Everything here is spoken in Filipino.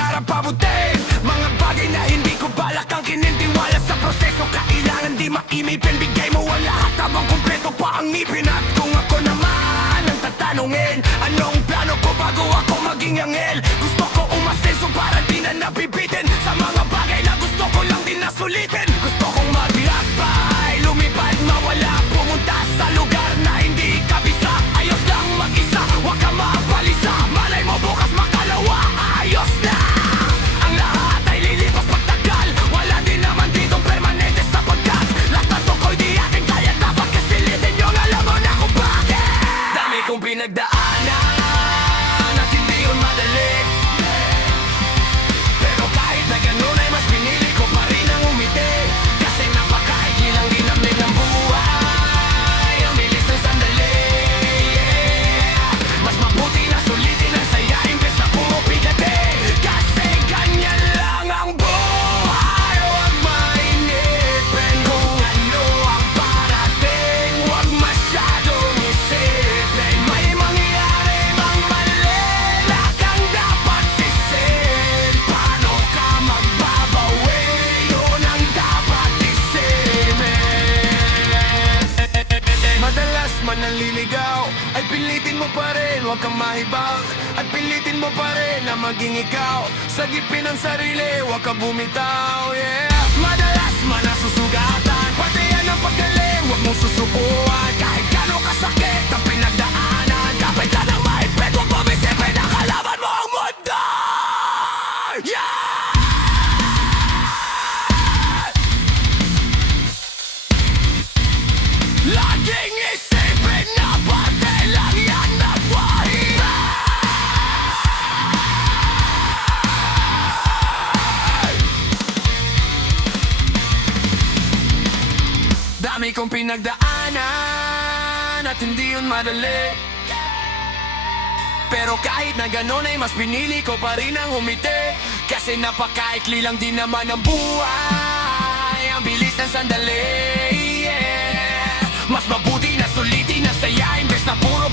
pangarap pabutin. Mga bagay na hindi ko balak ang kinintiwala sa proseso. Kailangan di maimipin, bigay mo ang lahat habang kumpleto pa ang ngipin. At kung ako naman ang tatanungin, anong plano ko bago ako maging anghel? Gusto ko umasenso para di na nabibitin sa mga bagay na gusto ko lang din nasulitin. Gusto kong maglakbay, lumipad, mawala, pumunta sa lugar na hindi kabisa. Ayos lang mag-isa, huwag ka mapalisa. Malay mo bukas makalawa, ayos na. Ang lahat ay lilipas pagtagal. Wala din naman dito permanente sapagkat lahat to ko'y di ating kaya. Dapat kasilitin yung alam mo na kung bakit. Dami kong pinagdaanan at hindi yun madali. Pero kahit na ganun ay mas pinili ko pa rin ang umiti. Kasi napakaigli lang dinamnit ng buhay. Ang bilis ng sandali, mas mabuti na sulitin ang saya imbes na pumupigati. Kasi ganyan lang ang buhay. Huwag mainipin kung ano ang parating. Huwag masyadong isipin may mangyayari mang mali na kang dapat sisin. Paano ka magbabawi? Yun ang dapat isipin. Madalas man naliligaw ay pilitin mo pa rin, huwag kang mahibag. At pilitin mo pa rin na maging ikaw. Sagipin ang sarili, huwag ka bumitaw, yeah. Madalas man nasusugatan, pati yan ang paggaling, huwag mong susukuan. Kahit gano'ng kasakit ang pinagdaanan, kapit ka ng mahigpit, huwag mong isipin na kalaban mo ang mundo, yeah. Laging isipin na parte lang yan ng buhay. Dami kong pinagdaanan at hindi yun madali. Pero kahit na ganun ay mas pinili ko pa rin ang umiti. Kasi napakaikli lang din naman ang buhay. Ang bilis ng sandali, yeah. Mas mabuti na sulitin ang saya imbes na puro